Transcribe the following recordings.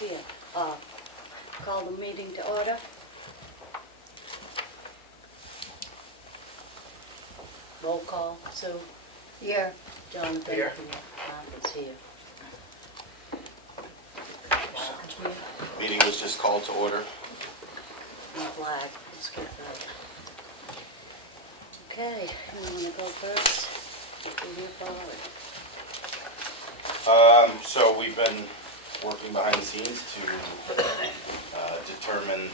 Here, call the meeting to order. Roll call, Sue. Here. Jonathan. Here. Margaret's here. Meeting was just called to order. And flag, let's get that. Okay, you wanna go first? We move forward. So we've been working behind the scenes to determine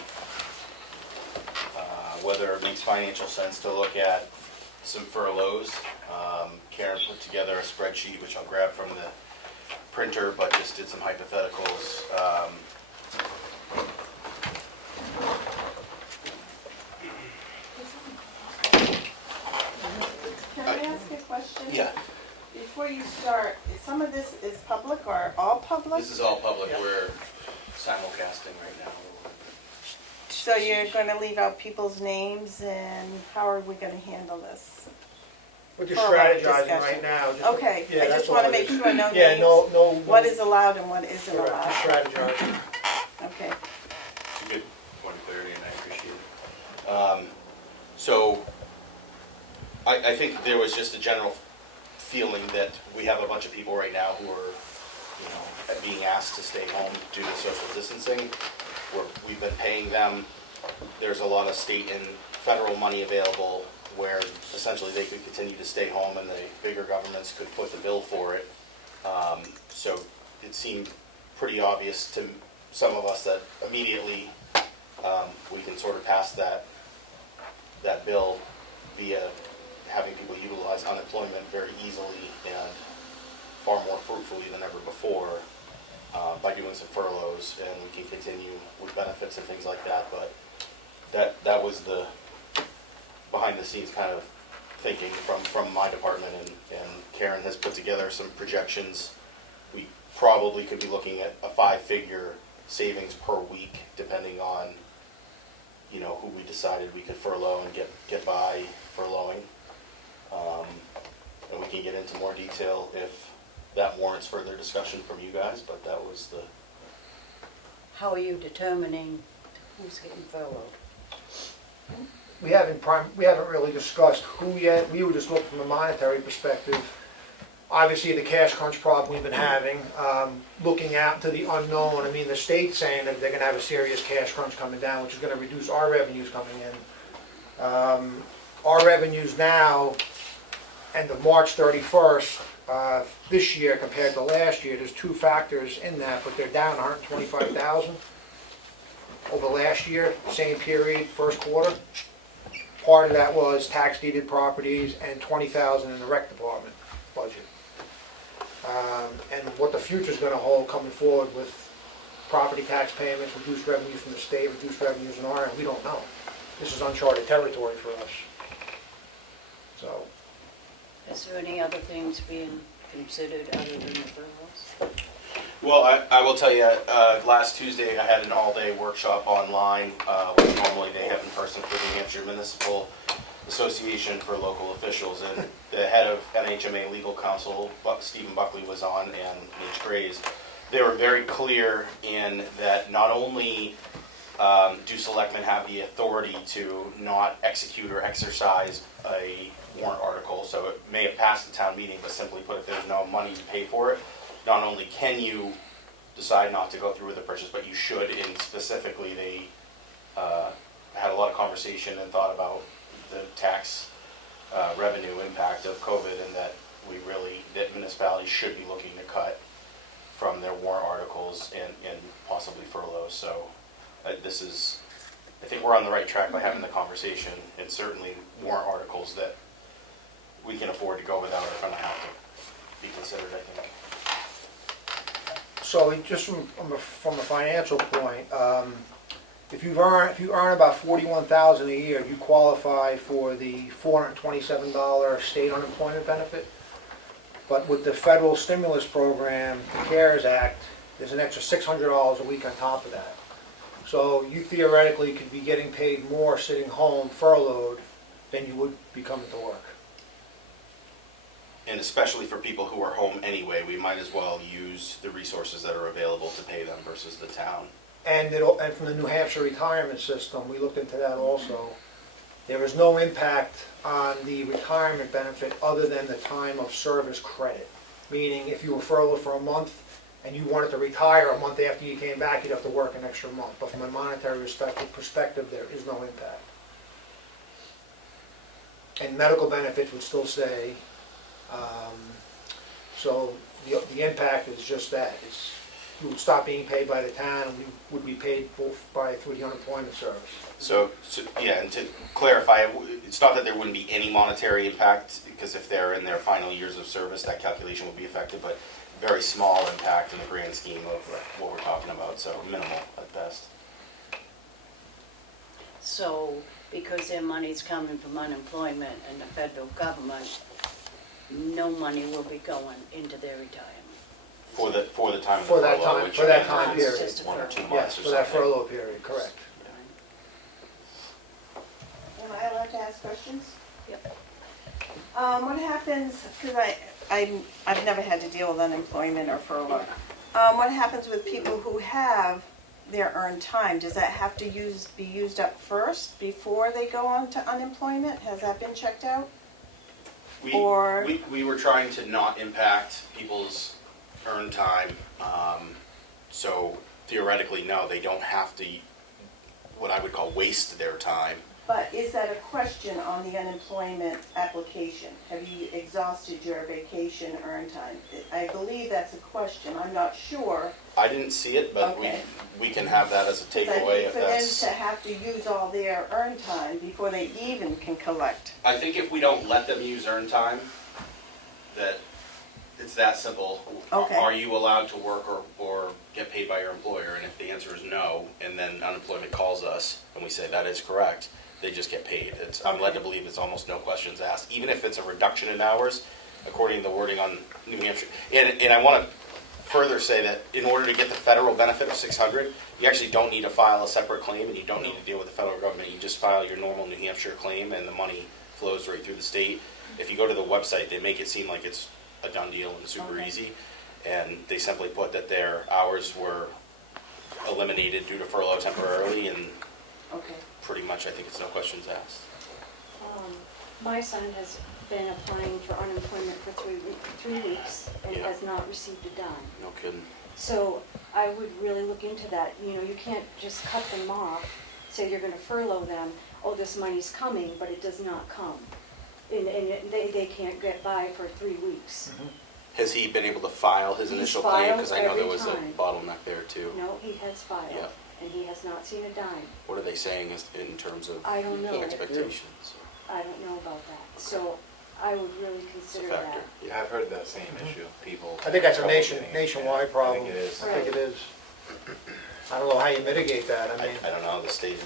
whether it makes financial sense to look at some furloughs. Karen put together a spreadsheet, which I'll grab from the printer, but just did some hypotheticals. Can I ask a question? Yeah, Before you start, some of this is public or all public? this is all public. We're simulcasting right now. So you're gonna leave out people's names, and how are we gonna handle this? We're just Furlough strategizing discussion. right now. Okay, Yeah, I that's just wanna all it make is. sure no Yeah, names, no. what is allowed and what isn't Correct, allowed. just strategizing. Okay, It's a good point of clarity, and I appreciate it. So, I think there was just a general feeling that we have a bunch of people right now who are, being asked to stay home due to social distancing. We've been paying them. There's a lot of state and federal money available where essentially they could continue to stay home and the bigger governments could foot the bill for it. So it seemed pretty obvious to some of us that immediately we can sort of pass that bill via having people utilize unemployment very easily and far more fruitfully than ever before by doing some furloughs, and we can continue with benefits and things like that. But that was the behind the scenes kind of thinking from my department, and Karen has put together some projections. We probably could be looking at a 5-figure savings per week, depending on who we decided we could furlough and get by furloughing. And we can get into more detail if that warrants further discussion from you guys, but that was the... How are you determining who's getting furloughed? We haven't really discussed who yet. We were just looking from a monetary perspective. Obviously, the cash crunch problem we've been having, looking out to the unknown. I mean, the state's saying that they're going to have a serious cash crunch coming down, which is going to reduce our revenues coming in. Our revenues now, end of March 31st, this year compared to last year, there's two factors in that, but they're down 125,000 over last year, same period, first quarter. Part of that was tax deeded properties and 20,000 in the rec department budget. And what the future's gonna hold coming forward with property tax payments, reduced revenues from the state, reduced revenues in our end, we don't know. This is uncharted territory for us. So, Is there any other things being considered other than the furloughs? Well, I will tell you, last Tuesday I had an all-day workshop online, which normally they have in person for the New Hampshire Municipal Association for local officials, and the head of NHMA Legal Counsel, Stephen Buckley, was on, and Mitch Grays. They were very clear in that not only do selectmen have the authority to not execute or exercise a warrant article, so it may have passed the town meeting, but simply put, if there's no money to pay for it, not only can you decide not to go through with the purchase, but you should. And specifically, they had a lot of conversation and thought about the tax revenue impact of COVID, and that that municipalities should be looking to cut from their warrant articles and possibly furloughs. So I think we're on the right track by having the conversation, and certainly warrant articles that we can afford to go without are going to have to be considered, I think. so just from a financial point, if you earn about $41,000 a year, you qualify for the $427 state unemployment benefit. But with the federal stimulus program, the CARES Act, there's an extra $600 a week on top of that. So you theoretically could be getting paid more sitting home furloughed than you would be coming to work. And especially for people who are home anyway, we might as well use the resources that are available to pay them versus the town. And from the New Hampshire retirement system, we looked into that also. There is no impact on the retirement benefit other than the time of service credit. Meaning if you were furloughed for a month and you wanted to retire a month after you came back, you'd have to work an extra month. But from a monetary perspective, there is no impact. And medical benefits would still stay. So the impact is just that. You would stop being paid by the town, and we would be paid through the unemployment service. So yeah, and to clarify, it's not that there wouldn't be any monetary impact, because if they're in their final years of service, that calculation would be affected, but very small impact in the grand scheme of what we're talking about, so minimal at best. So, because their money's coming from unemployment and the federal government, no money will be going into their retirement. For the time of the For that furlough, time- which for that again time is period. Just a 1 or 2 furlough. months Yes, or for that something. furlough period, correct. Am I allowed to ask questions? Yep. What happens, because I've never had to deal with unemployment or furlough. What happens with people who have their earned time? Does that have to be used up first before they go on to unemployment? Has that been checked out? Or- We were trying to not impact people's earned time, so theoretically, no, they don't have to, what I would call waste their time. But is that a question on the unemployment application? Have you exhausted your vacation earned time? I believe that's a question, I'm not sure. I didn't see it, but Okay. we can have that as a 'Cause I takeaway think if for them that's. to have to use all their earned time before they even can collect. I think if we don't let them use earned time, that it's that simple. Okay. Are you allowed to work or get paid by your employer? And if the answer is no, and then unemployment calls us and we say that is correct, they just get paid. I'm led to believe it's almost no questions asked, even if it's a reduction in hours, according to the wording on New Hampshire. And I want to further say that in order to get the federal benefit of 600, you actually don't need to file a separate claim, and you don't need to deal with the federal government. You just file your normal New Hampshire claim, and the money flows right through the state. If you go to the website, they make it seem like it's a done deal and super Okay. easy, and they simply put that their hours were eliminated due to furlough temporarily, and Okay. pretty much I think it's no questions asked. My son has been applying for unemployment for 3 weeks and Yeah. has not received a dime. No kidding. So I would really look into that. You know, you can't just cut them off, say you're gonna furlough them, oh, this money's coming, but it does not come. And they can't get by for 3 weeks. Has he been able to file his He's initial claim? filed Because I know there every was a time. bottleneck there too. No, he has filed, Yeah. and he has not seen a dime. What are they saying in terms of I don't know. expectations? I don't know about that. So I would really It's a consider that. factor. Yeah, I've heard that same issue, people. I think that's a trouble getting it. nationwide Yeah, problem. I think it is. I think it is. I don't know how you mitigate that, I I mean. don't know, the state,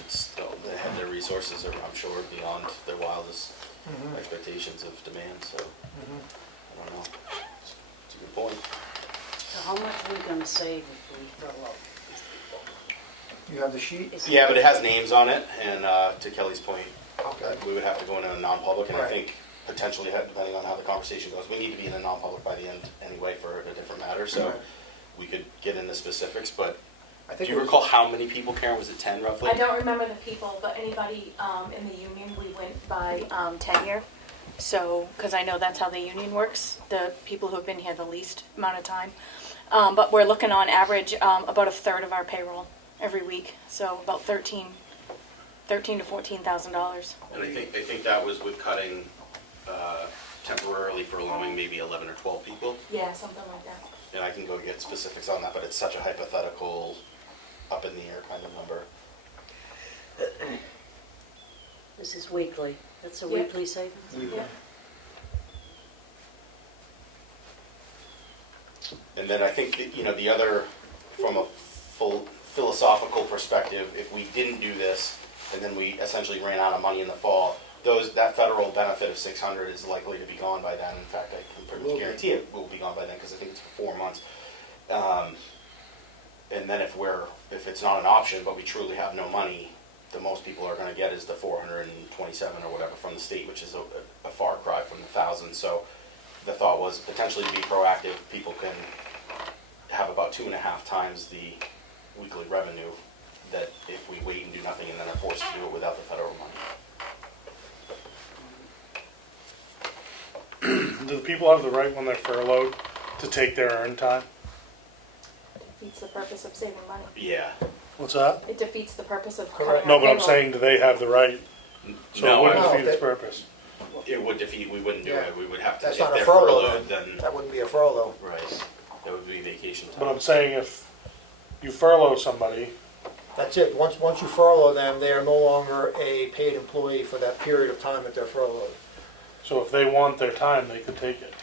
they have their resources are, I'm sure, beyond their wildest Mhm. expectations of demand, so I don't know. It's a good point. So how much are we gonna save if we furlough these people? You have the sheet? Is Yeah, but it has names on it, and to Kelly's point, Okay. we would have to go into a non-public, and I Right. think potentially, depending on how the conversation goes, we need to be in a non-public by the end anyway for a different matter, so Right. we could get into specifics, but I do think you it was- recall how many people, Karen, was it 10 roughly? I don't remember the people, but anybody in the union, we went by tenure. So, because I know that's how the union works, the people who have been here the least amount of time. But we're looking on average about a third of our payroll every week, so about $13,000 to $14,000. And I think that was with cutting temporarily furloughing maybe 11 or 12 people, Yeah, something like that. and I can go get specifics on that, but it's such a hypothetical, up in the air kind of number. This is weekly, that's a Yeah. weekly savings? Yeah. And then I think that, the other, from a full philosophical perspective, if we didn't do this, and then we essentially ran out of money in the fall, that federal benefit of 600 is likely to be gone by then. In fact, I can pretty much guarantee it will be gone by then, because I think it's for 4 months. And then if it's not an option, but we truly have no money, the most people are gonna get is the 427 or whatever from the state, which is a far cry from the 1,000. So the thought was potentially to be proactive, people can have about 2.5 times the weekly revenue that if we wait and do nothing and then are forced to do it without the federal money. Do the people have the right when they're furloughed to take their earned time? Defeats the purpose of saving money. Yeah. What's that? It defeats the purpose of Correct. cutting No, our but I'm payroll. saying, do they have the right? So No, it wouldn't I- defeat its No, purpose. it would defeat, we wouldn't do Yeah. it, we would have to, That's if not a they're furlough, furloughed, then, that wouldn't be a furlough. right, that would be vacation time. But I'm saying if you furlough somebody, That's it. Once you furlough them, they are no longer a paid employee for that period of time that they're furloughed. so if they want their time, they could take it.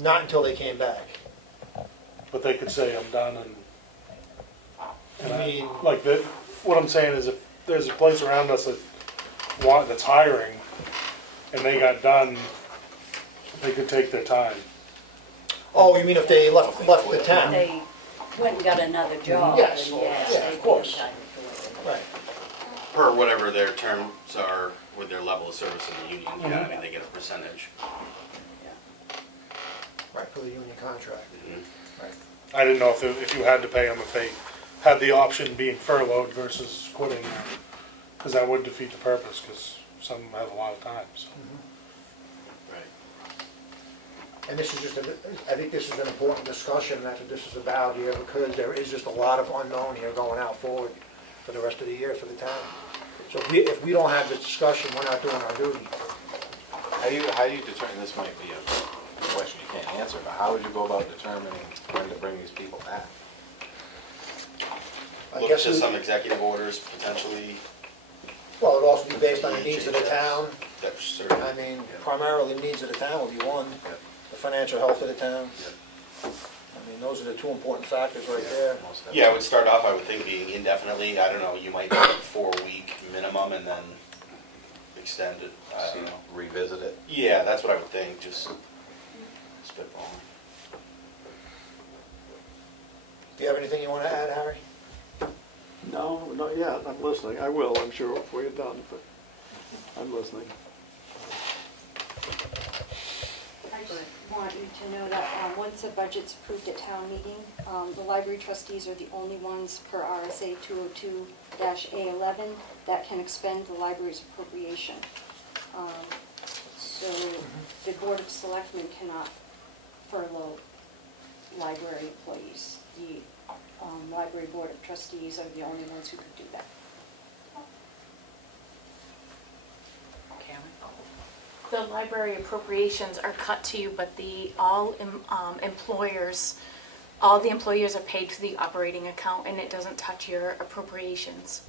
Not until they came back. But they could say, I'm done, and I mean, like that, what I'm saying is if there's a place around us that's hiring, and they got done, they could take their time. oh, you mean if they left the town? They went and got another job, Yes, and yes, yeah, they'd of be course. entitled to it. Right. Per whatever their terms are with their level of service in the union, yeah, I mean, they get a percentage. Right, for the union contract. Right. I didn't know if you had to pay them if they had the option being furloughed versus quitting, because that would defeat the purpose, because some have a lot of time, so. Right. And this is just, I think this is an important discussion, that's what this is about here, because there is just a lot of unknown here going out forward for the rest of the year for the town. So if we don't have this discussion, we're not doing our duty. How do you determine, this might be a question you can't answer, but how would you go about determining when to bring these people back? I Look guess to we- some executive orders potentially, Well, it'd also be based on the needs of the town. that's certain. I mean, primarily the needs of the town would be one, Yep. the financial health of the town. Yep. I mean, those are the two important factors right there. Most Yeah, it would start off, I would think, being indefinitely, I don't know, you might do a 4-week minimum and then extend it, I don't know. revisit it. Yeah, that's what I would think, just spitballing. Do you have anything you want to add, Harry? No, not yet. I'm listening. I will, I'm sure, before you're done, but I'm listening. I just want you to know that once the budget's approved at town meeting, the library trustees are the only ones per RSA 202-A11 that can expend the library's appropriation. So the Board of Selectmen cannot furlough library employees. The library Board of Trustees are the only ones who could do that. Karen? The library appropriations are cut to you, but employers, all the employers are paid to the operating account, and it doesn't touch your appropriations.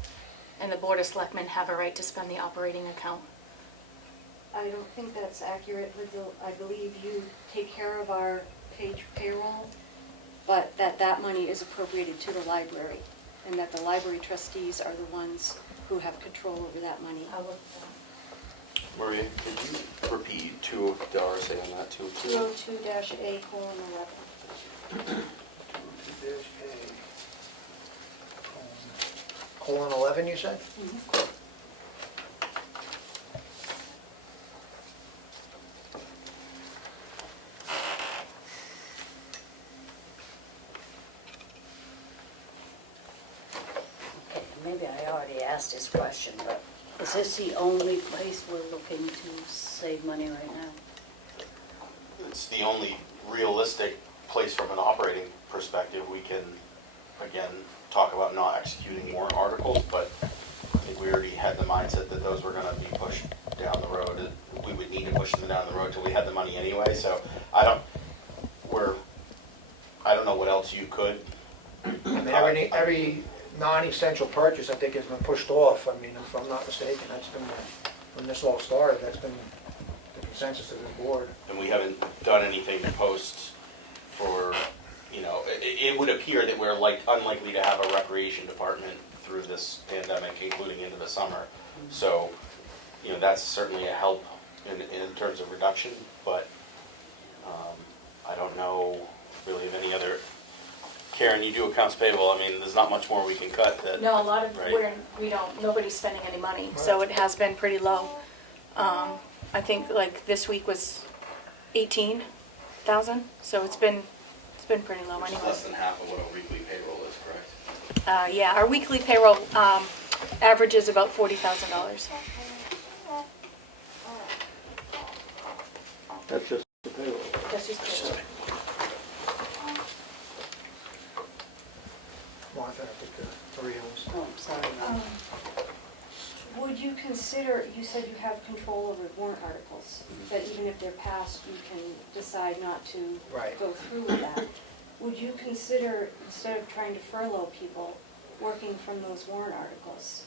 And the Board of Selectmen have a right to spend the operating account. I don't think that's accurate, I believe you take care of our payroll, but that money is appropriated to the library, and that the library trustees are the ones who have control over that money. I'll look at that. Maria, could you repeat the RSA on that too? 202-A:11. Colon 11, you said? Maybe I already asked this question, but is this the only place we're looking to save money right now? It's the only realistic place from an operating perspective. We can, again, talk about not executing warrant articles, but I think we already had the mindset that those were gonna be pushed down the road. We would need to push them down the road till we had the money anyway, so I don't know what else you could. I mean, every non-essential purchase, I think, has been pushed off. I mean, if I'm not mistaken, that's been, when this all started, that's been the consensus of this board. And we haven't done anything to post for, it would appear that we're unlikely to have a recreation department through this pandemic, including into the summer. So, that's certainly a help in terms of reduction, but I don't know really of any other. Karen, you do accounts payable, I mean, there's not much more we can cut that. No, a lot of, Right. nobody's spending any money, so it has been pretty low. I think like this week was 18 thousand, so it's been pretty low Which is anyway. less than half of what our weekly payroll is, correct? Yeah, our weekly payroll, averages about $40,000. That's just the payroll. That's just payroll. Martha, I think the three of us. Oh, I'm sorry. Would you consider, you said you have control over warrant articles, that even if they're passed, you can decide not to Right. go through with that. Would you consider, instead of trying to furlough people, working from those warrant articles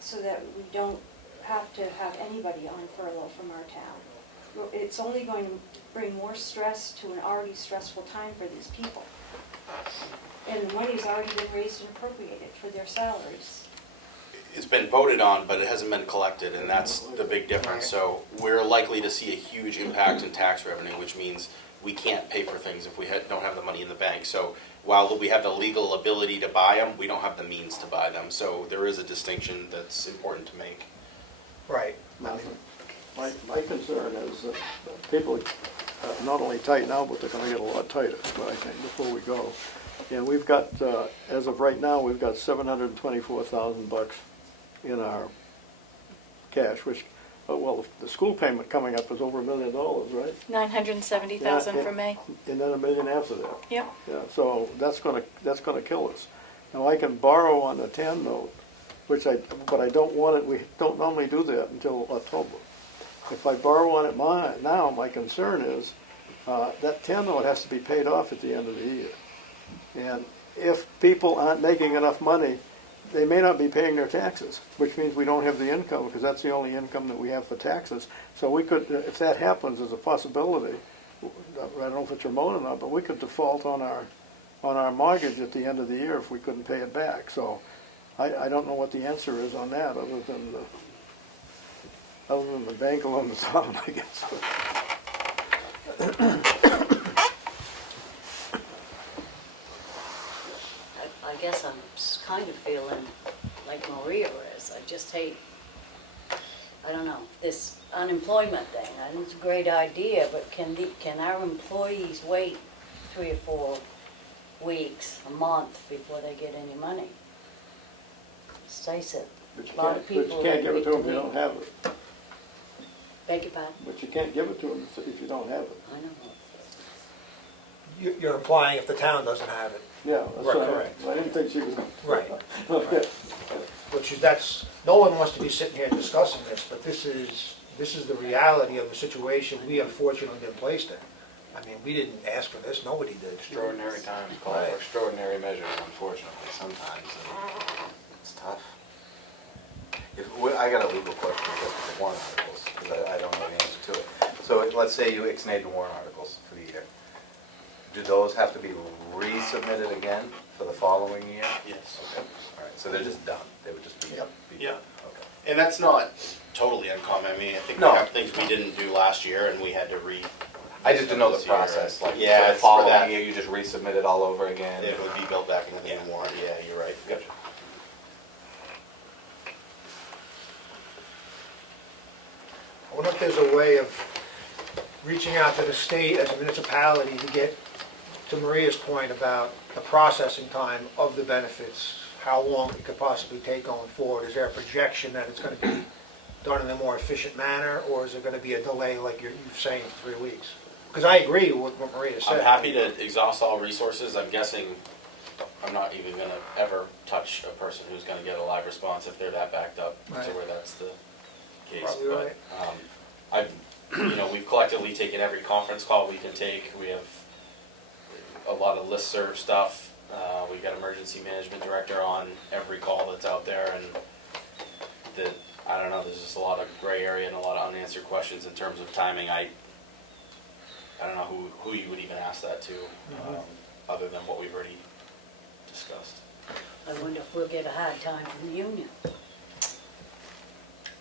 so that we don't have to have anybody on furlough from our town? It's only going to bring more stress to an already stressful time for these people. And the money's already been raised and appropriated for their salaries. It's been voted on, but it hasn't been collected, and that's the big difference. So we're likely to see a huge impact in tax revenue, which means we can't pay for things if we don't have the money in the bank. So while we have the legal ability to buy them, we don't have the means to buy them. So there is a distinction that's important to make. Right. My concern is that people are not only tight now, but they're gonna get a lot tighter, I think, before we go. And we've got, as of right now, we've got $724,000 in our cash, which, well, the school payment coming up is over $1 million, right? 970,000 Yeah, for May. And then $1 million after that. Yep. Yeah, so that's gonna kill us. Now, I can borrow on the TAN note, but I don't want it, we don't normally do that until October. If I borrow on it now, my concern is, that TAN note has to be paid off at the end of the year. And if people aren't making enough money, they may not be paying their taxes, which means we don't have the income, because that's the only income that we have for taxes. So we could, if that happens, there's a possibility, I don't know if it's remote or not, but we could default on our mortgage at the end of the year if we couldn't pay it back. So I don't know what the answer is on that, other than the bank alone is on, I guess. I guess I'm kind of feeling like Maria is. I just hate, I don't know, this unemployment thing. I think it's a great idea, but can our employees wait 3 or 4 weeks, a month before they get any money? Face it, But a lot of people. you can't give it to them if you need don't have it. Beg your pardon? But you can't give it to them if you don't have it. I know. You're implying if the town doesn't have it. Yeah, that's Right, right. correct. I didn't think she was. Right. Okay. That's, no one wants to be sitting here discussing this, but this is the reality of the situation we unfortunately been placed in. I mean, we didn't ask for this, nobody did. Extraordinary times call Right. for extraordinary measures, unfortunately, sometimes. And it's tough. I got a legal question with the warrant articles, because I don't know the answer to it. So let's say you ixnayed the warrant articles for the year. Do those have to be resubmitted again for the following year? Yes. Okay, all right, so they're just done, they would just be Yep. Yeah. Okay. And that's not totally uncommon. I mean, I think we No. have things we didn't do last year and we had to I just didn't know the this year. process, like, Yeah, for the it's for that. following year, you just resubmit it all over again? It would be built back into the new warrant. Yeah, you're right. Gotcha. I wonder if there's a way of reaching out to the state as a municipality to get, to Maria's point about the processing time of the benefits, how long it could possibly take going forward. Is there a projection that it's going to be done in a more efficient manner, or is it going to be a delay like you're saying for 3 weeks? Because I agree with what Maria said. I'm happy to exhaust all resources. I'm guessing I'm not even gonna ever touch a person who's gonna get a live response if they're that backed up to Right. where that's the case. Probably But, we've collectively taken every conference call we can take. We have a lot of listserv stuff. We've got emergency management director on every call that's out there, and I don't know, there's just a lot of gray area and a lot of unanswered questions in terms of timing. I don't know who you would even ask that to, other than what we've already discussed. I wonder if we'll get a hard time from the union.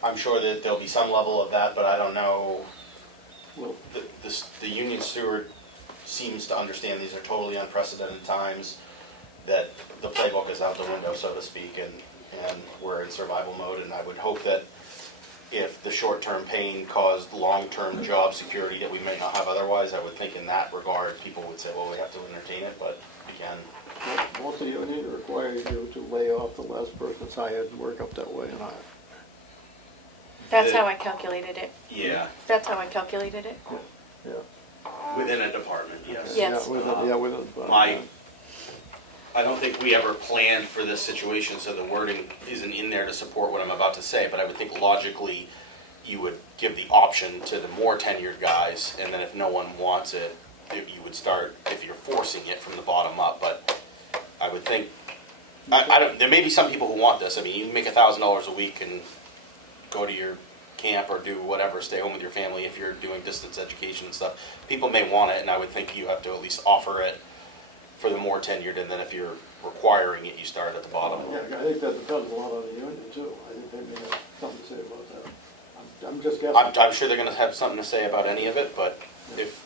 I'm sure that there'll be some level of that, but I don't know. Well, The union steward seems to understand these are totally unprecedented times, that the playbook is out the window, so to speak, and we're in survival mode, and I would hope that if the short-term pain caused long-term job security that we might not have otherwise, I would think in that regard, people would say, well, we have to entertain it, but again, Most of the unions require you to lay off the last person's hired and work up that way and higher. That's how I calculated it. yeah, That's how I calculated it. Yeah. within a department, yes. Yes. Yeah, with it. I don't think we ever planned for this situation, so the wording isn't in there to support what I'm about to say, but I would think logically, you would give the option to the more tenured guys, and then if no one wants it, you would start, if you're forcing it from the bottom up, but I would think, I don't, there may be some people who want this. I mean, you can make $1,000 a week and go to your camp or do whatever, stay home with your family if you're doing distance education and stuff. People may want it, and I would think you have to at least offer it for the more tenured, and then if you're requiring it, you start at the bottom. Yeah, I think that depends a lot on the union too. I think they may have something to say about that. I'm just guessing. I'm sure they're gonna have something to say about any of it, but if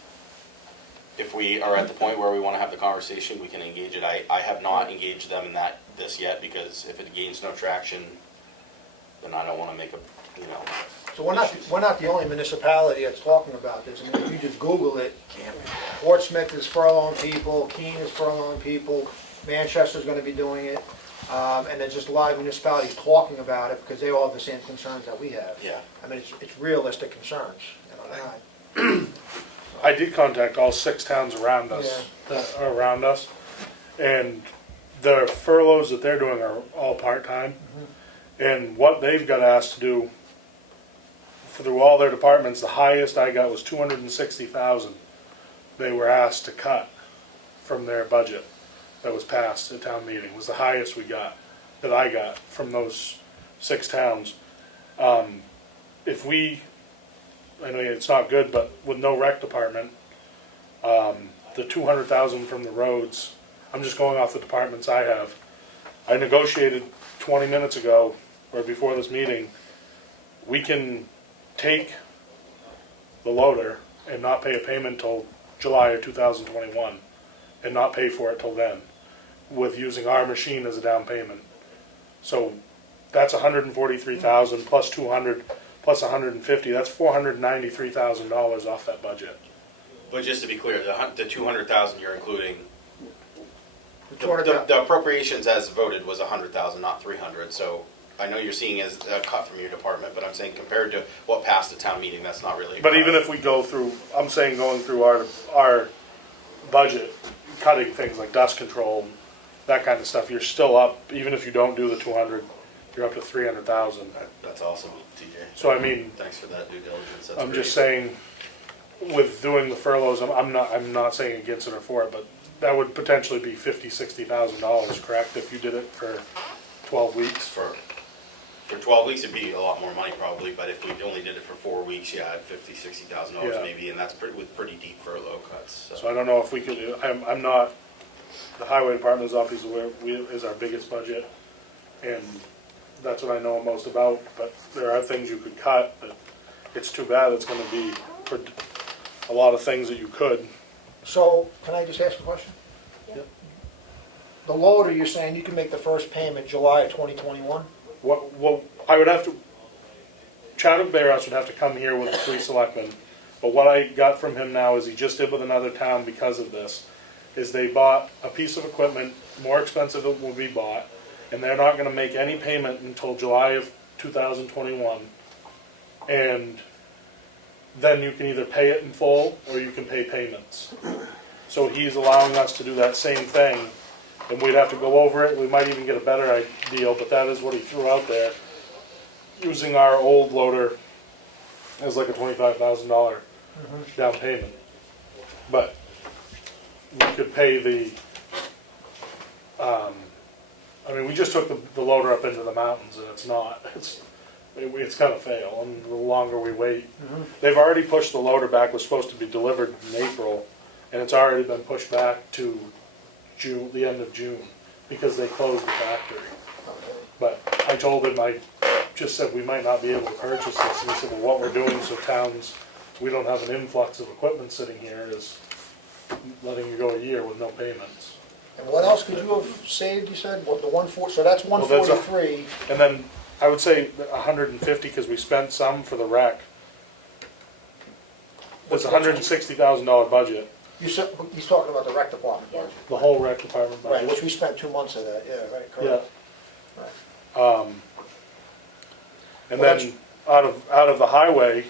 we are at the point where we wanna have the conversation, we can engage it. I have not engaged them in this yet, because if it gains no traction, then I don't wanna make a, you know. So we're not the only municipality that's talking about this. I mean, if you just Google it, Portsmouth is furloughing people, Keene is furloughing people, Manchester's gonna be doing it. And there's just a lot of municipalities talking about it because they all have the same concerns that we have. Yeah. I mean, it's realistic concerns, you know, I did contact all 6 towns around us, and the furloughs that they're doing are all part-time. And what they've got asked to do through all their departments, the highest I got was $260,000. They were asked to cut from their budget that was passed at town meeting. Was the highest we got, that I got from those 6 towns. If we, I know it's not good, but with no rec department, the $200,000 from the roads, I'm just going off the departments I have. I negotiated 20 minutes ago, or before this meeting, we can take the loader and not pay a payment till July of 2021, and not pay for it till then, with using our machine as a down payment. So that's $143,000 plus 200 plus 150. That's $493,000 off that budget. But just to be clear, the 200,000 you're including, the the appropriations as voted was 100,000, not 300. So I know you're seeing as a cut from your department, but I'm saying compared to what passed at town meeting, that's not really a But cut. even if we go through, I'm saying going through our budget, cutting things like dust control, that kind of stuff, you're still up. Even if you don't do the 200, you're up to 300,000. That's awesome, TJ. So I mean, Thanks for that due diligence. That's I'm great. just saying, with doing the furloughs, I'm not saying against it or for it, but that would potentially be $50,000-$60,000, correct? If you did it for 12 weeks. For 12 weeks, it'd be a lot more money probably, but if we only did it for 4 weeks, yeah, $50,000-$60,000 Yeah. maybe, and that's with pretty deep furlough cuts. So I don't know if we could. I'm not. The highway department is obviously is our biggest budget, and that's what I know most about. But there are things you could cut. But it's too bad. It's going to be for a lot of things that you could. So, can I just ask a question? Yep. The loader, you're saying you can make the first payment July of 2021? What I would have to. Chadwick Bayross would have to come here with the 3 selectmen. But what I got from him now is he just did with another town because of this. Is they bought a piece of equipment more expensive than will be bought, and they're not going to make any payment until July of 2021. And then you can either pay it in full or you can pay payments. So he's allowing us to do that same thing, and we'd have to go over it. We might even get a better deal, but that is what he threw out there. Using our old loader as like a $25,000 down payment. But we could pay the, I mean, we just took the loader up into the mountains, and it's going to fail, and the longer we wait. They've already pushed the loader back. It was supposed to be delivered in April, and it's already been pushed back to June, the end of June, because they closed the factory. But I told him, I just said we might not be able to purchase this, and he said, well, what we're doing so towns, we don't have an influx of equipment sitting here, is letting you go a year with no payments. And what else could you have saved, you said? What, the 140, so that's Well, that's 143. And then I would say 150, because we spent some for the rec. There's a $160,000 budget, You said, he's talking about the rec department Yeah. budget. the whole rec department Right, budget. which we spent 2 months of that, yeah, right, Yeah. correct. Right. And Well, then out of the highway,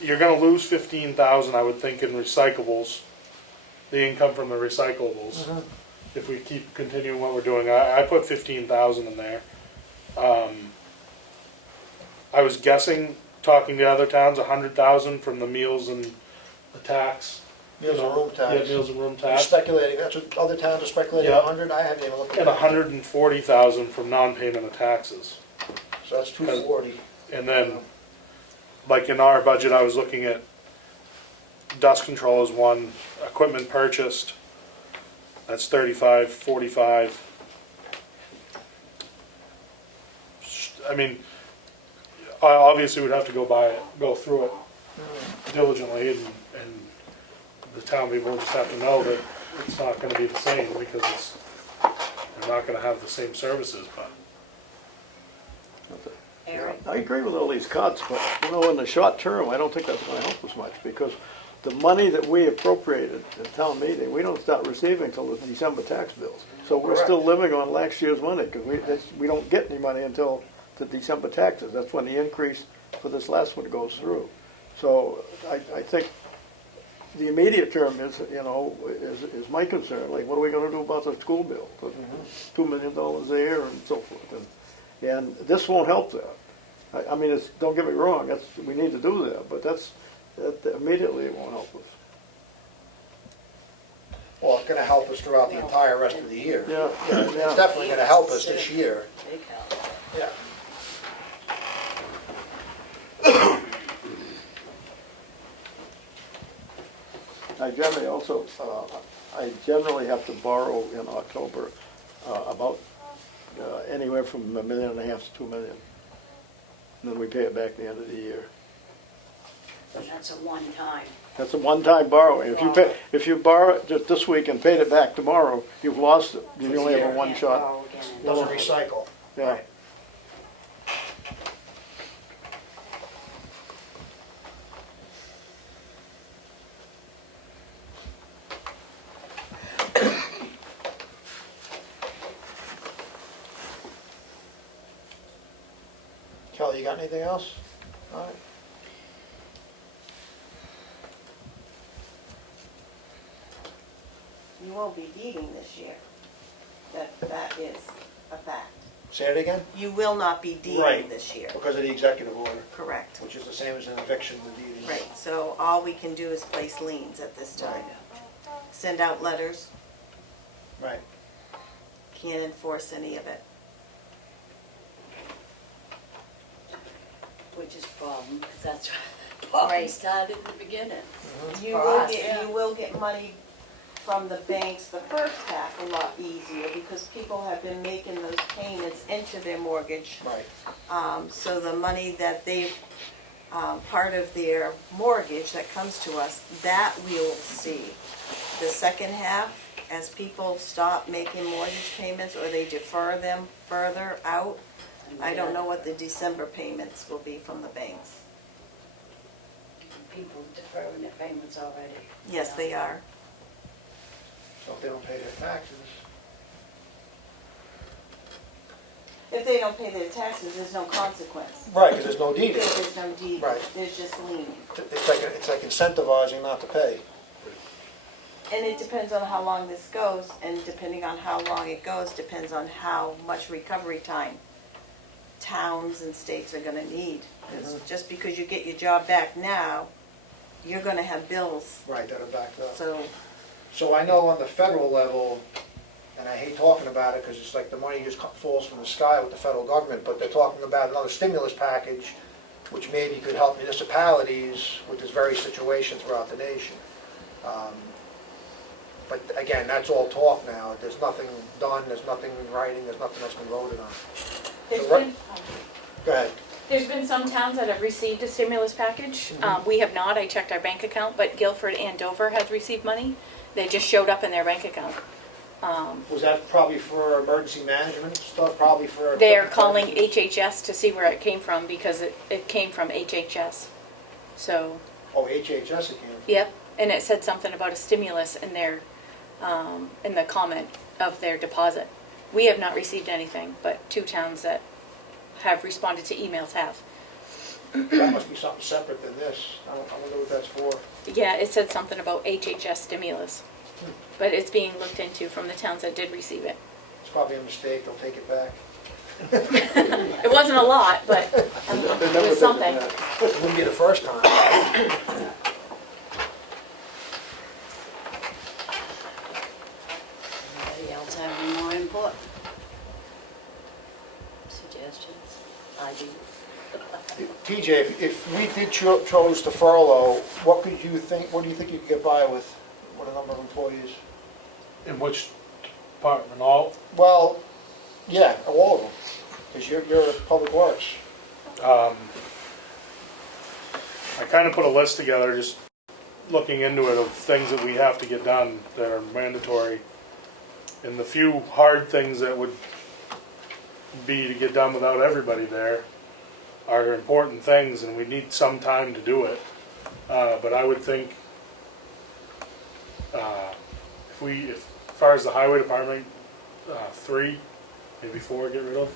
you're gonna lose 15,000, I would think, in recyclables, the income from the recyclables. Mhm. If we keep continuing what we're doing, I put 15,000 in there. I was guessing, talking to other towns, 100,000 from the meals and the tax. Meals and room tax. Yeah, meals and room You're tax. speculating, that's what other towns are speculating, Yeah. 100, I haven't even looked at And that. 140,000 from non-payment of taxes. So that's 240. And then, like in our budget, I was looking at dust control as one, equipment purchased, that's 35, 45. I mean, obviously we'd have to go through it diligently, and the town people just have to know that it's not gonna be the same, because they're not gonna have the same services, but. Eric? I agree with all these cuts, but, you know, in the short term, I don't think that's gonna help us much, because the money that we appropriated at town meeting, we don't start receiving until the December tax bills. So we're still living on last year's money, because we don't get any money until the December taxes. That's when the increase for this last one goes through. So I think the immediate term is, you know, is my concern, like, what are we gonna do about the school bill? $2 million there and so forth. And this won't help that. I mean, it's, don't get me wrong, we need to do that, but that immediately it won't help us. Well, it's gonna help us throughout the entire rest of the year. Yeah, It's definitely gonna help us this year, Big help. yeah. I generally have to borrow in October about anywhere from $1.5 million to $2 million. And then we pay it back at the end of the year. And that's a one-time. That's a one-time borrowing. If you borrow it just this week and paid it back tomorrow, you've lost it. You only have a one Can't shot. borrow again. Doesn't recycle. Yeah. Kelly, you got anything else? All right. You won't be deeding this year. That is a fact. Say it again? You will not be deeding Right. this year. Because of the executive order, Correct. which is the same as an eviction with deeding. Right, so all we can do is place liens at this time. Send out letters, Right. can't enforce any of it. Which is a problem, because that's where the problem Right. started in the beginning. You For will us, get, yeah. you will get money from the banks the first half a lot easier because people have been making those payments into their mortgage. Right. So the money that they, part of their mortgage that comes to us, that we'll see. The second half, as people stop making mortgage payments or they defer them further out, I don't know what the December payments will be from the banks. People deferring their payments already. Yes, they are. So if they don't pay their taxes, If they don't pay their taxes, there's no consequence. right, because there's no deeding. There's no deed, Right. there's just lien. It's like incentivizing not to pay. And it depends on how long this goes, and depending on how long it goes, depends on how much recovery time towns and states are gonna need. 'Cause just because you get your job back now, you're gonna have bills, Right, that are backed up. so, So I know on the federal level, and I hate talking about it because it's like the money just falls from the sky with the federal government, but they're talking about another stimulus package, which maybe could help municipalities with this very situation throughout the nation. But again, that's all talk now. There's nothing done, there's nothing in writing, there's nothing that's been voted on. There's So what- been, Go ahead. there's been some towns that have received a stimulus package. We have not, I checked our bank account, but Guilford and Dover have received money. They just showed up in their bank account. Was that probably for emergency management stuff, probably for? They're equipment calling purchases? HHS to see where it came from because it came from HHS. So, Oh, HHS again. yep, and it said something about a stimulus in their, in the comment of their deposit. We have not received anything, but 2 towns that have responded to emails have. That must be something separate than this. I wonder what that's for. Yeah, it said something about HHS stimulus, but it's being looked into from the towns that did receive it. It's probably a mistake, they'll take it back. It wasn't a lot, but it was something. It wouldn't be the first time. Anybody else have any more input? Suggestions, ideas? TJ, if we did chose to furlough, what do you think you could get by with? What a number of employees? In which department, all? Well, yeah, all of them, because you're Public Works. I kind of put a list together, just looking into it, of things that we have to get done that are mandatory. And the few hard things that would be to get done without everybody there are important things, and we need some time to do it. But I would think, as far as the highway department, 3, maybe 4 get rid of.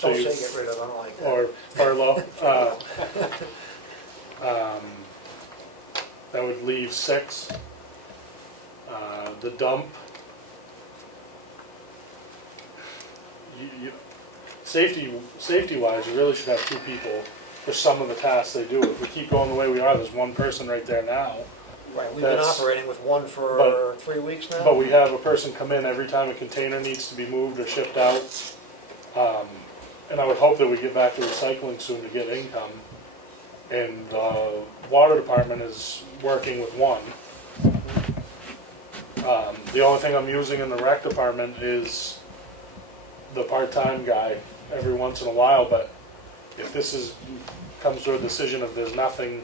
Don't say you- get rid of, I don't like that. Or furlough. That would leave 6. The dump. Safety-wise, you really should have 2 people for some of the tasks they do. If we keep going the way we are, there's 1 person right there now. Right, we've been That's- operating with one for but- 3 weeks now. But we have a person come in every time a container needs to be moved or shipped out. And I would hope that we get back to recycling soon to get income. And water department is working with 1. The only thing I'm using in the rec department is the part-time guy every once in a while, but if this comes to a decision of there's nothing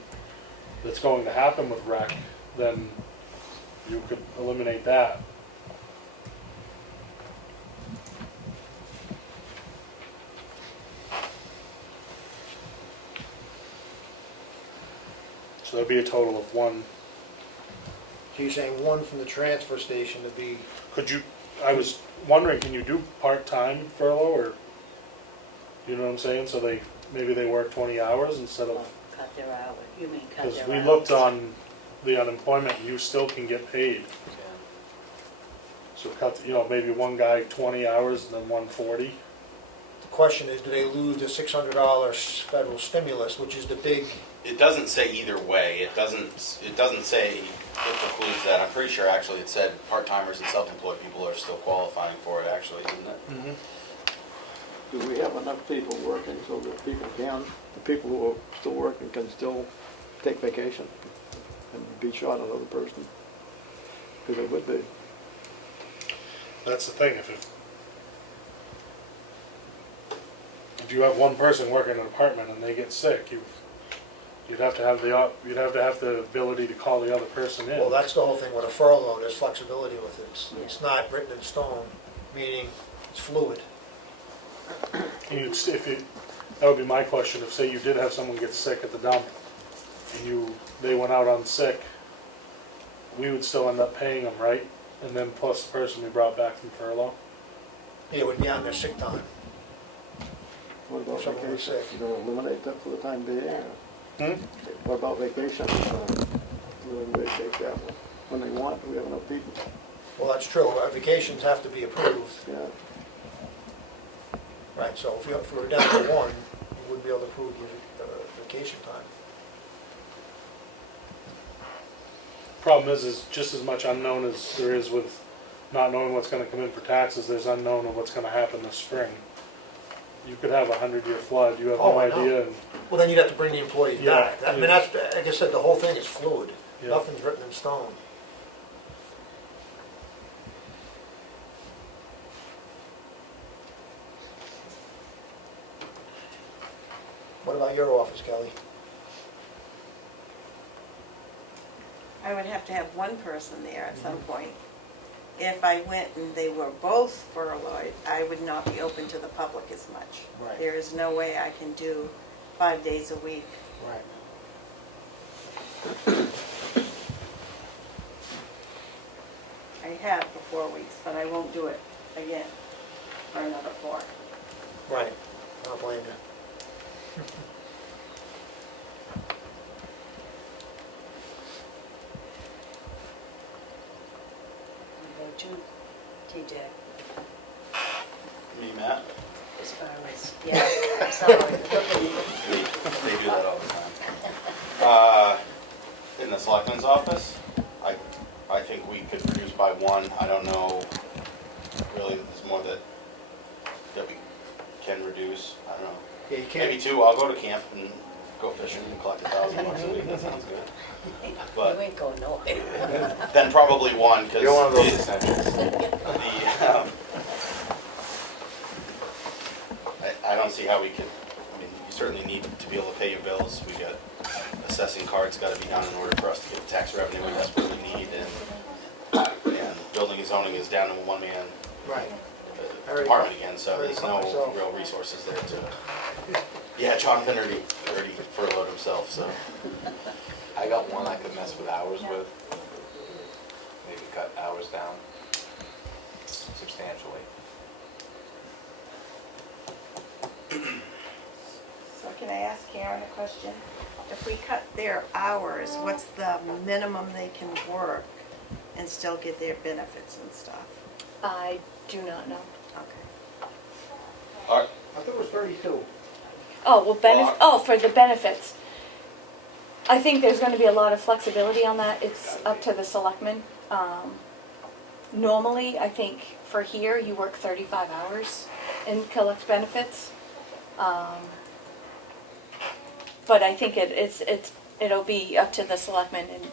that's going to happen with rec, then you could eliminate that. So that'd be a total of 1. So you're saying 1 from the transfer station to be, I was wondering, can you do part-time furlough, or, you know what I'm saying? So maybe they work 20 hours instead of, Cut their hours, you mean cut their hours? because we looked on the unemployment, you still can get paid. So maybe one guy 20 hours and then 140. the question is, do they lose the $600 federal stimulus, which is the big, It doesn't say either way. It doesn't say it precludes that. I'm pretty sure actually it said part-timers and self-employed people are still qualifying for it actually, isn't it? Do we have enough people working so that the people who are still working can still take vacation and be shot another person? Because it would be. That's the thing, if you have 1 person working in an apartment and they get sick, you'd have to have the ability to call the other person in. well, that's the whole thing with a furlough, there's flexibility with it. It's not written in stone, meaning it's fluid. And that would be my question, if say you did have someone get sick at the dump and they went out on sick, we would still end up paying them, right? And then plus the person we brought back from furlough? Yeah, it would be on their sick time. What about Someone was vacation? sick. You gonna eliminate that for the time being? or- Hmm? What about vacation? Eliminate that one. When they want, we have enough people. Well, that's true, vacations have to be approved. Yeah. Right, so if we were down to 1, you wouldn't be able to approve your vacation time. Problem is just as much unknown as there is with not knowing what's gonna come in for taxes, there's unknown of what's gonna happen this spring. You could have a 100-year flood, you have Oh, no I know. idea, and Well, then you'd have to bring the employees Yeah, back. I mean, that's, like I said, the whole thing is fluid. Yeah. Nothing's written in stone. What about your office, Kelly? I would have to have 1 person there at some point. if I went and they were both furloughed, I would not be open to the public as much. Right. There is no way I can do 5 days a week. Right. I have for 4 weeks, but I won't do it again for another 4. Right. I don't blame you. What about you, TJ, Me, Matt? as far as, yeah, sorry. They do that all the time. In the selectman's office, I think we could reduce by 1. I don't know, really, there's more that we can reduce. I don't know. Yeah, you can't. Maybe 2. I'll go to camp and go fishing and collect $1,000 a week. That sounds good. You But ain't going nowhere. then probably 1, because You're one of those essentials. I don't see how we could, I mean, you certainly need to be able to pay your bills. We got assessing cards got to be done in order for us to get the tax revenue we desperately need, and building and zoning is down to a one-man Right. department again, so Already there's cut no myself. real resources there to. Yeah, Jonathan already furloughed himself, so. I got one I could mess with hours with. Maybe cut hours down substantially. So can I ask Karen a question? If we cut their hours, what's the minimum they can work and still get their benefits and stuff? I do not know. Okay. All right, I thought it was 32. Oh, well, Well, for the benefits. I think there's gonna be a lot of flexibility on that. It's up to the selectmen. Normally, I think for here, you work 35 hours and collect benefits. But I think it'll be up to the selectmen and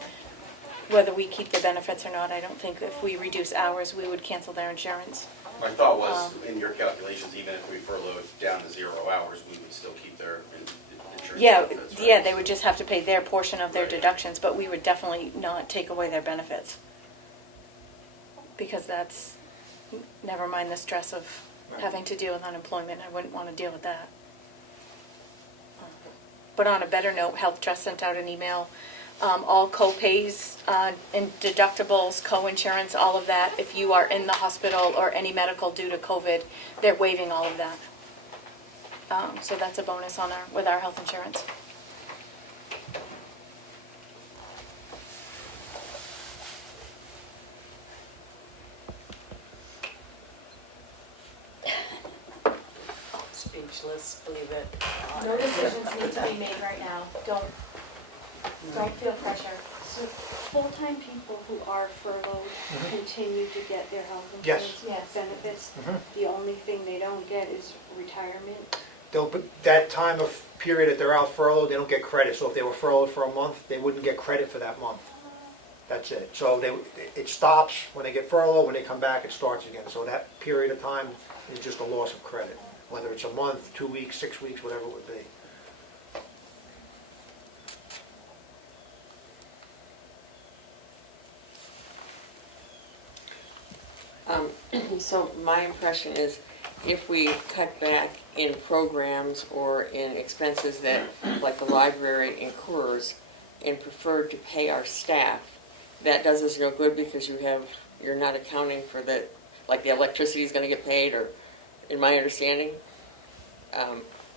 whether we keep the benefits or not. I don't think if we reduce hours, we would cancel their insurance. my thought was, in your calculations, even if we furloughed down to 0 hours, we would still keep their insurance Yeah, benefits, right? yeah, they would just have to pay their portion of their Right. deductions, but we would definitely not take away their benefits. Because that's, never mind the stress of having to deal with unemployment, I wouldn't want to deal with that. But on a better note, Health Trust sent out an email, all co-pays and deductibles, co-insurance, all of that, if you are in the hospital or any medical due to COVID, they're waiving all of that. So that's a bonus on with our health insurance. Speechless, believe it. No decisions need to be made right now. Don't feel pressure. So full-time people who are furloughed continue to get their health Yes. insurance benefits. Mhm. The only thing they don't get is retirement. But that time of period that they're out furloughed, they don't get credit. So if they were furloughed for a month, they wouldn't get credit for that month. That's it. So it stops when they get furloughed. When they come back, it starts again. So that period of time is just a loss of credit, whether it's a month, 2 weeks, 6 weeks, whatever it would be. So my impression is if we cut back in programs or in expenses that, like the library incurs, and prefer to pay our staff, that does us no good because you're not accounting for the, like the electricity is gonna get paid, or, in my understanding,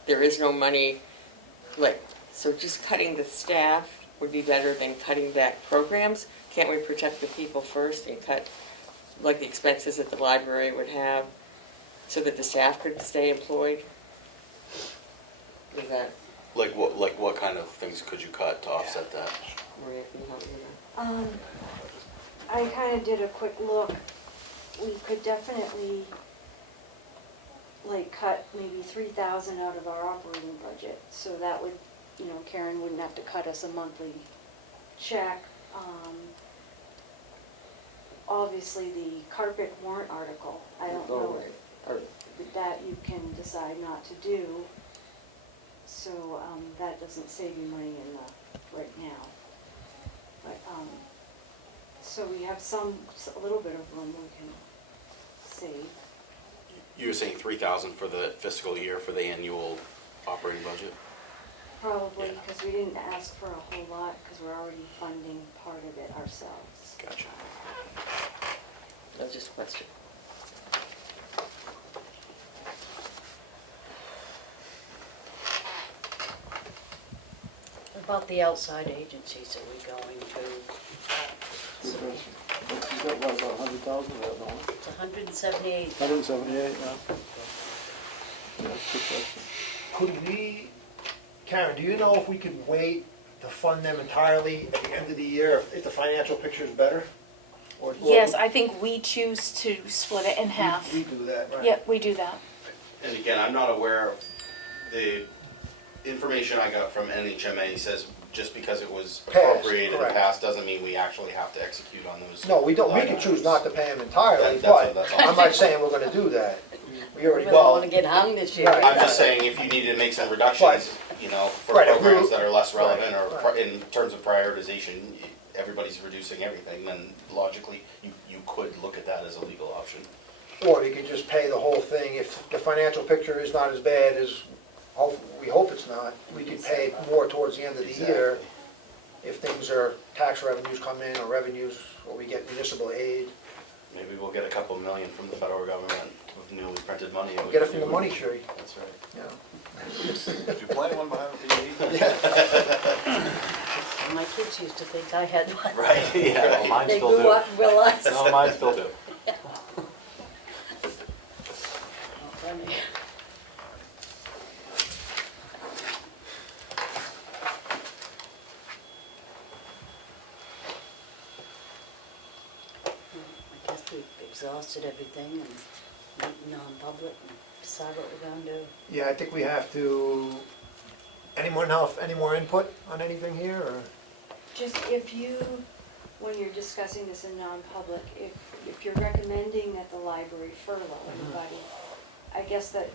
there is no money, so just cutting the staff would be better than cutting back programs. Can't we protect the people first and cut, like, the expenses that the library would have, so that the staff could stay employed? Is that, Like what kind of things could you cut to offset that? Maria, can you help me with that? I kind of did a quick look. We could definitely, cut maybe 3,000 out of our operating budget. So that would, Karen wouldn't have to cut us a monthly check. Obviously, the carpet warrant article, I don't know Or, that you can decide not to do. So that doesn't save you money right now. But So we have a little bit of room we can save. You were saying 3,000 for the fiscal year for the annual operating budget? Probably, Yeah. because we didn't ask for a whole lot, because we're already funding part of it ourselves. Gotcha. That's just a question. What about the outside agencies are we going to? You got what, about 100,000 there, don't you? It's 178. 178, yeah. Yeah, that's a good question. Could we, Karen, do you know if we could wait to fund them entirely at the end of the year if the financial picture is better? Or- Yes, I think we choose to split it in half. We do that, right? Yep, we do that. And again, I'm not aware of the information I got from NHMA says just because it was Passed, appropriated in the correct. past doesn't mean we actually have to execute on those. No, we don't, we line can items. choose not to pay them entirely, That's all. I'm not saying we're gonna do that. We already, We don't want to get hung this year. Right. I'm just saying if you need to make some reductions, you know, for Right, if we- programs that are less right, relevant or right. in terms of prioritization, everybody's reducing everything, then logically, you could look at that as a legal option. or you could just pay the whole thing. If the financial picture is not as bad as, we hope it's not, we could pay more towards the end of the year. Exactly. If things are, tax revenues come in, or revenues, or we get municipal aid, Maybe we'll get a couple million from the federal government with newly printed money. and we get it can from the do money tree, That's right. you know. Did you plant one behind the TV? My kids used to think I had one. Right, yeah. Well, mine They still grew do. up and realized. No, mine still do. Oh, funny. I guess we've exhausted everything and meet non-public and decide what we're gonna do. Yeah, I think we have to, any more input on anything here, or? Just if you, when you're discussing this in non-public, if you're recommending that the library furlough anybody, I guess that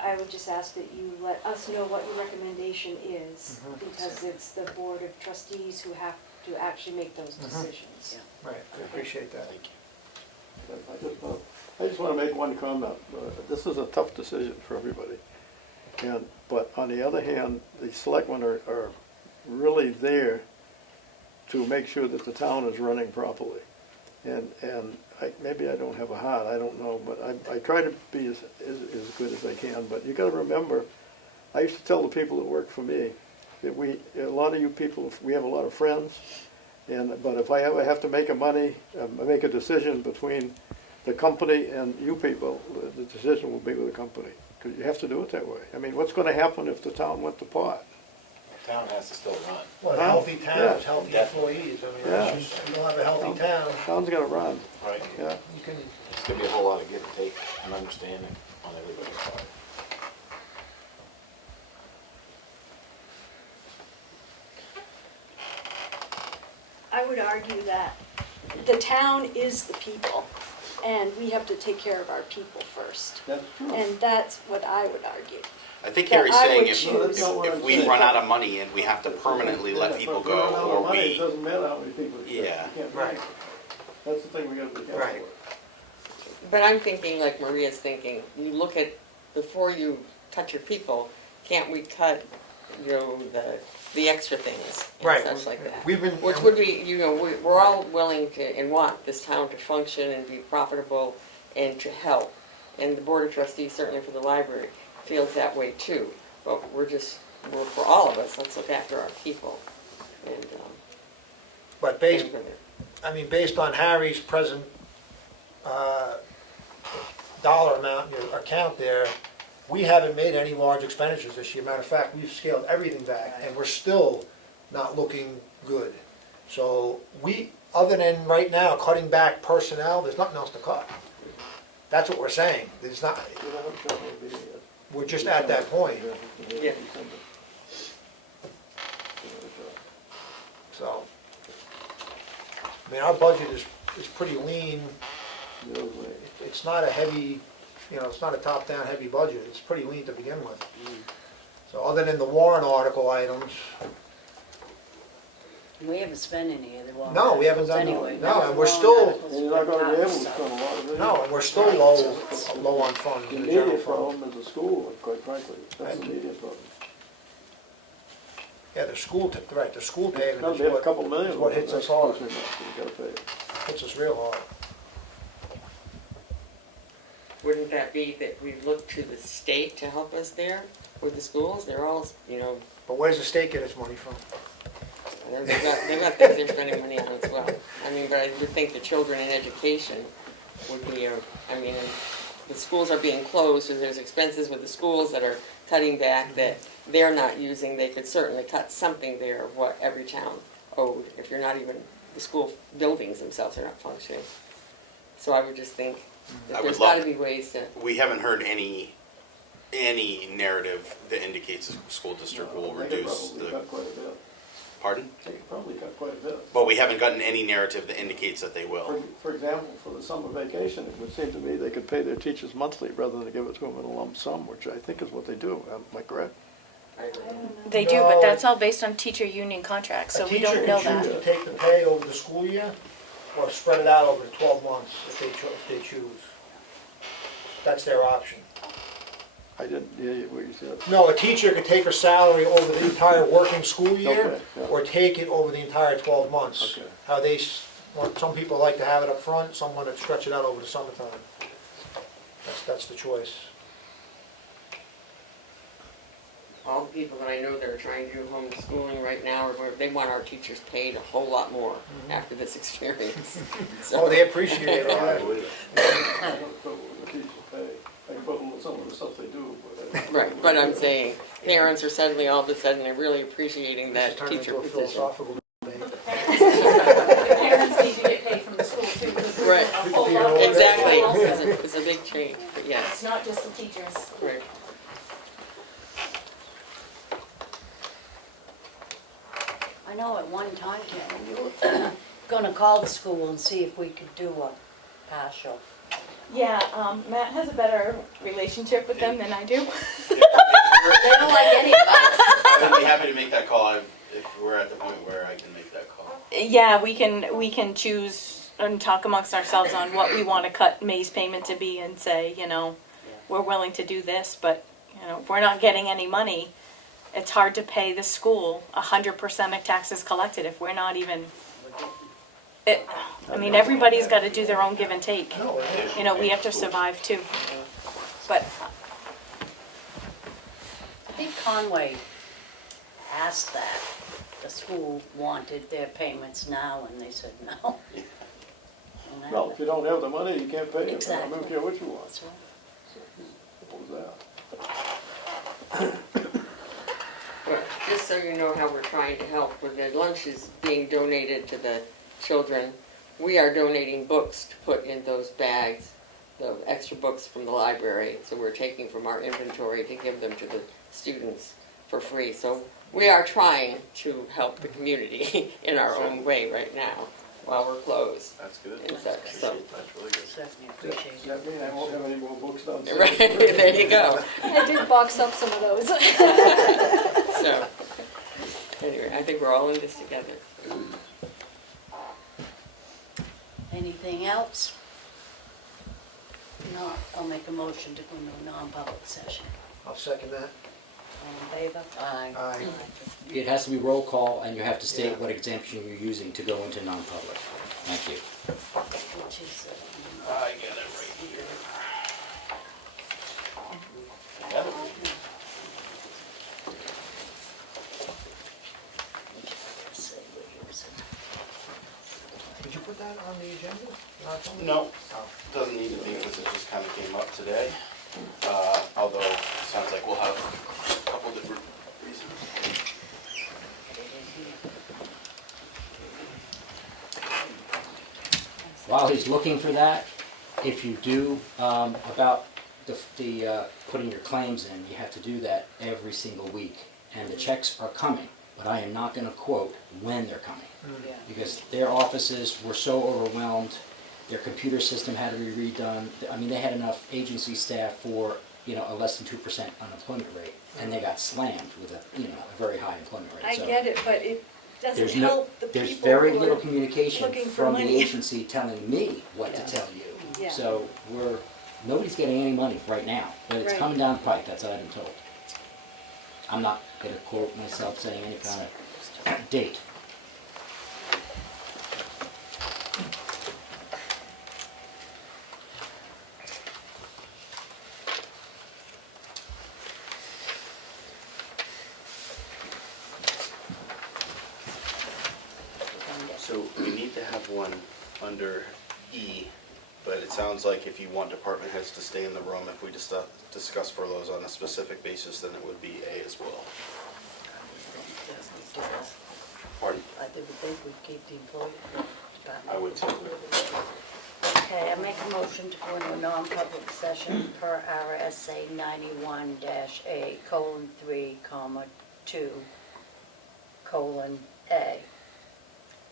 I would just ask that you let us know what your recommendation is, because it's the board of trustees who have to actually make those decisions. Yeah. Right, I appreciate that. Thank you. I just want to make one comment. This is a tough decision for everybody. But on the other hand, the selectmen are really there to make sure that the town is running properly. And maybe I don't have a heart, I don't know, but I try to be as good as I can. But you got to remember, I used to tell the people that work for me that a lot of you people, we have a lot of friends. But if I ever have to make make a decision between the company and you people, the decision will be with the company. Because you have to do it that way. I mean, what's going to happen if the town went to pot? The town has to still run. Well, a healthy town Yeah. is healthy employees, I mean, Yeah. it's just, you don't have a healthy town, Town's got to run, Right. yeah. you can, It's gonna be a whole lot of give and take and understanding on everybody's part. I would argue that the town is the people, and we have to take care of our people first. That's true. And that's what I would argue. I think That Harry's I saying would if, choose. if we run out of money and we have to permanently let people go, or It we, doesn't matter how many people you Yeah. can't Right. manage it. That's the thing we got to be careful Right. with. But I'm thinking like Maria's thinking, you look at, before you touch your people, can't we cut, you know, the extra things Right. and such like that? we've been. Which would be, you know, we're all willing to, and want this town to function and be profitable and to help. And the Board of Trustees, certainly for the library, feels that way too. But for all of us, let's look after our people. And, But based on Harry's present dollar amount in your account there, we haven't made any large expenditures this year. Matter of fact, we've scaled everything back, and we're still not looking good. So other than right now cutting back personnel, there's nothing else to cut. That's what we're saying. There's not, You know, I'm sure it'll be, we're just at that point, Yeah. so. I mean, our budget is pretty lean. It's not a heavy, it's not a top-down heavy budget, it's pretty lean to begin with. So other than the warrant article items, We haven't spent any of the warrant No, we haven't articles done, anyway. no, and we're Warrant still, articles And you're not gonna be able to for spend a lot of it. no, and we're still low on funds The in the general immediate fund. problem is the school, quite frankly, that's the immediate problem. Yeah, the school, right, the school It's payment gonna is be a couple what, million. is what hits us hard, You gotta pay it. hits us real hard. Wouldn't that be that we look to the state to help us there with the schools? They're all, you know, But where's the state get its money from? they've got things they're spending money on as well. I mean, but I would think the children in education would be, I mean, the schools are being closed, so there's expenses with the schools that are cutting back that they're not using. They could certainly cut something there of what every town owed, if you're not even, the school buildings themselves are not functioning. So I would just think I that would there's love- gotta be ways to, We haven't heard any narrative that indicates the school district will They could reduce probably the, cut quite a bit. pardon? They could probably cut quite a bit. But we haven't gotten any narrative that indicates that they will. For example, for the summer vacation, it would seem to me they could pay their teachers monthly rather than give it to them in a lump sum, which I think is what they do. Am I correct? They do, but that's all based on teacher union contracts, so we don't know A teacher can choose that. to take the pay over the school year, or spread it out over the 12 months if they choose. That's their option. I didn't hear what you said. No, a teacher could take her salary over the entire working school year, Okay, yeah. or take it over the entire 12 months. Okay. How some people like to have it up front, some want to stretch it out over the summertime. That's the choice. all the people that I know that are trying to do homeschooling right now, they want our teachers paid a whole lot more after this experience. So- Oh, they appreciate it, I yeah. believe it. I don't put what the teachers pay. I can put them with some of the stuff they do, but I don't. Right, but I'm saying, parents are suddenly, all of a sudden, they're really appreciating This that is turning teacher into a position. philosophical debate. Parents need to get paid from the school too, because we're Right. doing a whole lot. of Exactly, work. it's a big change, but yes, It's not just the teachers. right. I know at one time, Karen, you were gonna call the school and see if we could do a partial. Yeah, Matt has a better relationship with them than I do. They don't like any of us. I would be happy to make that call if we're at the point where I can make that call. Yeah, we can choose and talk amongst ourselves on what we want to cut May's payment to be and say, you know, we're willing to do this, but, you know, if we're not getting any money, it's hard to pay the school 100% of taxes collected if we're not even, I mean, everybody's got to do their own give and take. No, it is. You know, we have to survive too. But I think Conway asked that. The school wanted their payments now, and they said no. And Well, if you don't have the money, you can't pay it. I Exactly. don't care what you want. that's right. Simple as that. But just so you know how we're trying to help, with the lunches being donated to the children, we are donating books to put in those bags, the extra books from the library. So we're taking from our inventory to give them to the students for free. So we are trying to help the community in our own way right now while we're closed. That's good. And such, so. That's really good. Certainly appreciate Does it. that mean I won't have any more books downstairs? Right, there you go. I did box up some of those. So, anyway, I think we're all in this together. Anything else? No, I'll make a motion to go into a non-public session. I'll second that. All in favor? Aye. Aye. It has to be roll call, and you have to state what exemption you're using to go into non-public. Thank you. Which is, I get it right here. Got it? let's see, we're using. Did you put that on the agenda? Not on the- No, Oh. doesn't need to be because it just kind of came up today. Although, it sounds like we'll have a couple different reasons. While he's looking for that, if you do, about the putting your claims in, you have to do that every single week. And the checks are coming, but I am not gonna quote when they're coming. Yeah. Because their offices were so overwhelmed, their computer system had to be redone. I mean, they had enough agency staff for, you know, a less than 2% unemployment rate, and they got slammed with a very high employment rate. I So get it, but doesn't There's no, help the there's people very who little are communication looking for from the money. agency telling me what to Yeah. tell you. Yeah. So nobody's getting any money right now, but it's Right. coming down the pike, that's what I've been told. I'm not gonna quote myself saying any kind of date. So we need to have one under E, but it sounds like if you want department heads to stay in the room, if we just discuss furloughs on a specific basis, then it would be A as well. Pardon? I think we keep the employee. I would too. Okay, I make a motion to go into a non-public session per RSA 91-A:3,2:A.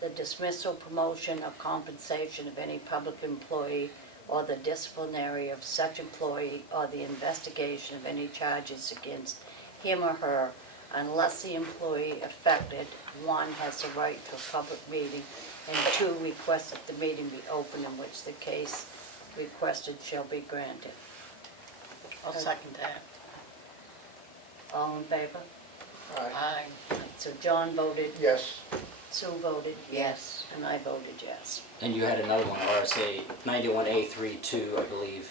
The dismissal, promotion, or compensation of any public employee or the disciplinary of such employee or the investigation of any charges against him or her unless the employee affected, one, has the right to a public meeting, and two, requests that the meeting be open in which the case requested shall be granted. I'll second that. All in favor? Aye. So John voted, Yes. Sue voted, Yes. and I voted yes. And you had another one, RSA 91A:3,2, I believe.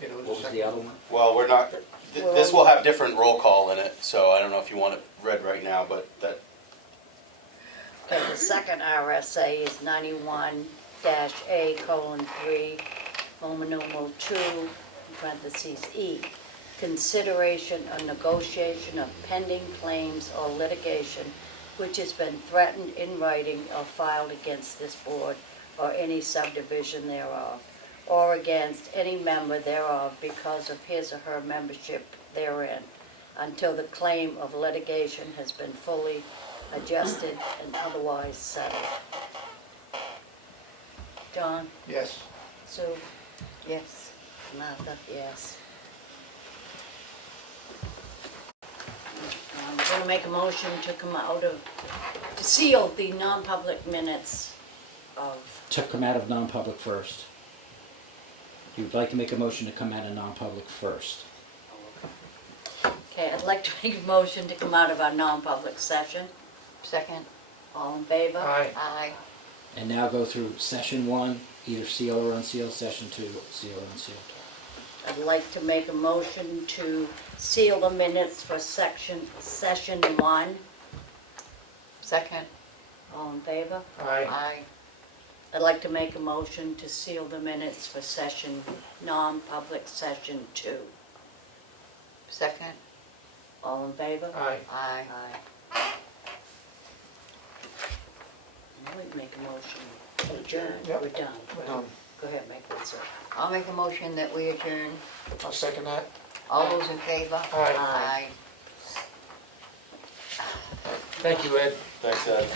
You know, What was second. the other one? Well, we're not, this will have different roll call in it, so I don't know if you want it read right now, but that, Okay, the second RSA is 91-A:3, Roman numeral 2, in parentheses E. Consideration or negotiation of pending claims or litigation which has been threatened in writing or filed against this board or any subdivision thereof, or against any member thereof because of his or her membership therein, until the claim of litigation has been fully adjusted and otherwise settled. John? Yes. Sue? Yes. Martha? Yes. I'm going to make a motion to come out of, to seal the non-public minutes of, To come out of non-public first. You'd like to make a motion to come out of non-public first. okay, I'd like to make a motion to come out of our non-public session. Second. All in favor? Aye. Aye. And now go through session 1, either seal or unseal, session 2, seal or unseal. I'd like to make a motion to seal the minutes for session 1. Second. All in favor? Aye. Aye. I'd like to make a motion to seal the minutes for non-public session 2. Second. All in favor? Aye. Aye. Aye. Now we make a motion to adjourn. Yep. We're done. We're done. Go ahead, make that so. I'll make a motion that we adjourn. I'll second that. All those in favor? Aye. Aye. Thank you, Ed. thanks, Ed.